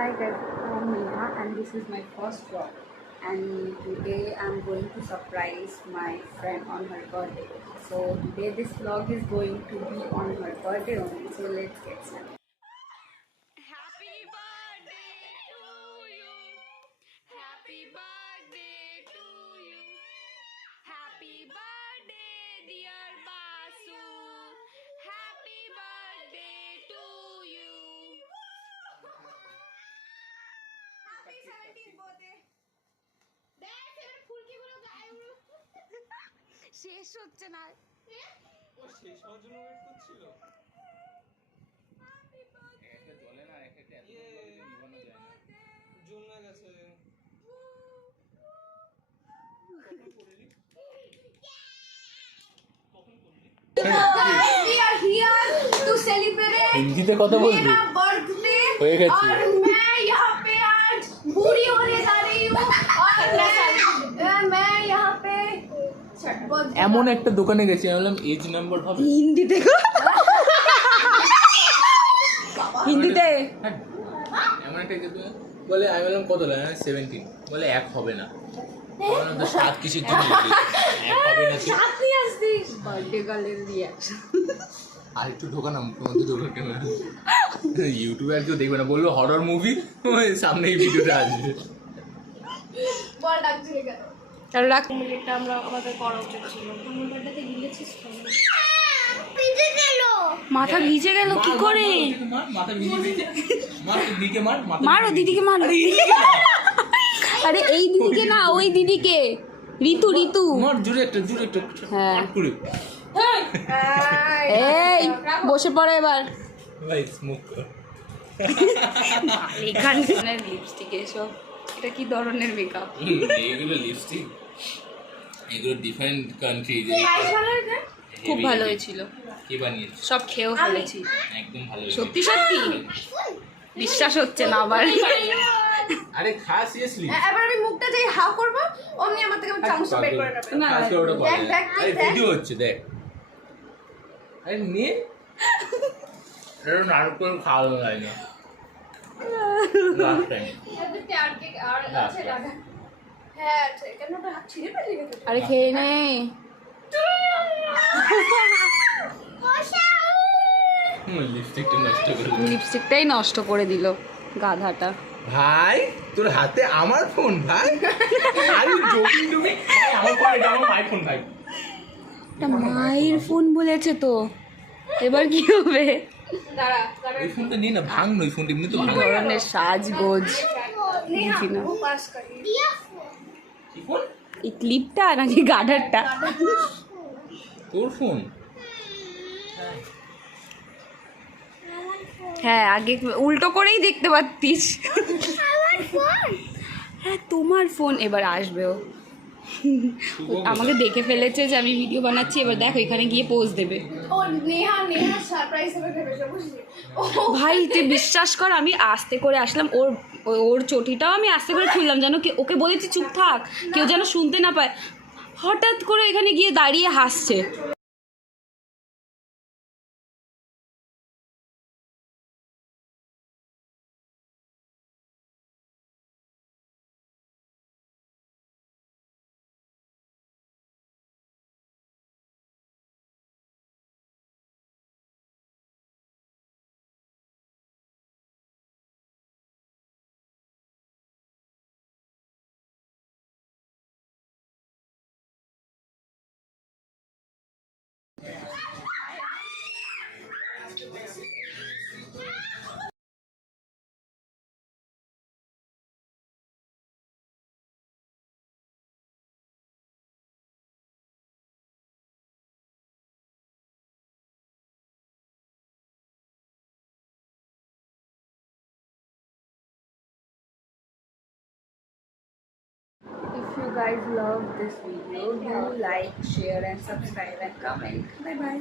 Hi guys, I'm Neha and this is my first vlog, and today I'm going to surprise my friend on her birthday. So today this vlog is going to be on her birthday only, so let's get started. Happy birthday to you. Happy birthday to you. Happy birthday, dear Basu. Happy birthday to you. Happy 17th birthday. দেখ এবার ফুলকিগুলো গায়ে উড়ো। শেষ হচ্ছে না। ও শেষ হওয়ার জন্য ওয়েট করছিল। একটা জ্বলে না, একটা এত নিভানো যায় না। জমে গেছে। We are here to celebrate হিন্দিতে কথা বলবি? मेरा birthday হয়ে গেছে। और मैं यहाँ पे आज बूढ़ी होने जा रही हूँ और मैं यहाँ पे এমন একটা দোকানে গেছি, আমি বললাম এজ নাম্বার হবে হিন্দিতে হিন্দিতে হ্যাঁ, এমন একটা বলে, আমি বললাম কত লাগে? 17। বলে এক হবে না। বললাম তো 7 কিসের জন্য লিখলি? এক হবে না। সাথে আসছিস বার্থডে গার্লের রিয়াকশন। আর একটু ঢোকা না, মুখের মধ্যে ঢোকা কেন? ইউটিউবে আর কেউ দেখবে না, বললো হরর মুভি, সামনে এই ভিডিওটা আসবে। বল ডাকছিলি কেন? আর রাখ এটা আমরা আমাদের করা উচিত ছিল। আমার বার্থডেতে গিয়েছিস মাথা ভিজে গেল কি করে? মাথা ভিজে মার, দিদিকে মার, মারো দিদিকে মারো। আরে এই দিদিকে না, ওই দিদিকে, ঋতু ঋতু। মার জোরে একটা, জোরে একটা। হ্যাঁ। করে এই বসে পড়ে এবার। ভাই স্মোক কর। এখানে লিপস্টিক এসব, এটা কি ধরনের মেকআপ? এগুলো লিপস্টিক, এগুলো ডিফারেন্ট কান্ট্রি। খুব ভালো হয়েছিল, কে বানিয়েছে? সব খেয়েও ফেলেছি। একদম ভালো। সত্যি সত্যি বিশ্বাস হচ্ছে না আবার। আরে খা সিরিয়াসলি। এবার আমি মুখটা যেই হাও করব অমনি আমার থেকে চামচটা বের করে নেবে। না, আজকে ওটা করে। দেখ, দেখ, আরে দেখ। ভিডিও হচ্ছে, দেখ। আরে নে, এটা নারকেল খাওয়া যায় না। Last time. আর আছে দাদা। হ্যাঁ আছে, কেন তো হাত ছিঁড়ে ফেলে গেছে? আরে খেয়ে নে। লিপস্টিকটা নষ্ট করে দিল। লিপস্টিকটাই নষ্ট করে দিল গাধাটা। ভাই তোর হাতে আমার ফোন ভাই। আরে জোকিং তুমি, আমার ফোন, এটা আমার মাই ফোন ভাই। এটা মায়ের ফোন বলেছে তো, এবার কি হবে? দাঁড়া দাঁড়া। ওই ফোনটা নিয়ে না, ভাঙ না ওই ফোনটা, এমনি তো কি ভাঙ। ধরনের সাজগোজ বুঝি না। ও পাস করি। কি ফোন? এই ক্লিপটা নাকি গাধারটা? তোর ফোন? হ্যাঁ, আগে উল্টো করেই দেখতে পাচ্ছিস। হ্যাঁ তোমার ফোন। এবার আসবেও, আমাকে দেখে ফেলেছে যে আমি ভিডিও বানাচ্ছি, এবার দেখো এখানে গিয়ে পোজ দেবে। ও নেহা নেহা সারপ্রাইজ হবে ভেবেছো, বুঝলি? ও ভাই তুই বিশ্বাস কর, আমি আস্তে করে আসলাম, ওর ওর চটিটাও আমি আস্তে করে খুললাম, যেন ওকে বলেছি চুপ থাক, কেউ যেন শুনতে না পায়। হঠাৎ করে এখানে গিয়ে দাঁড়িয়ে হাসছে। If you guys love this video, do like, share and subscribe and comment. Bye bye.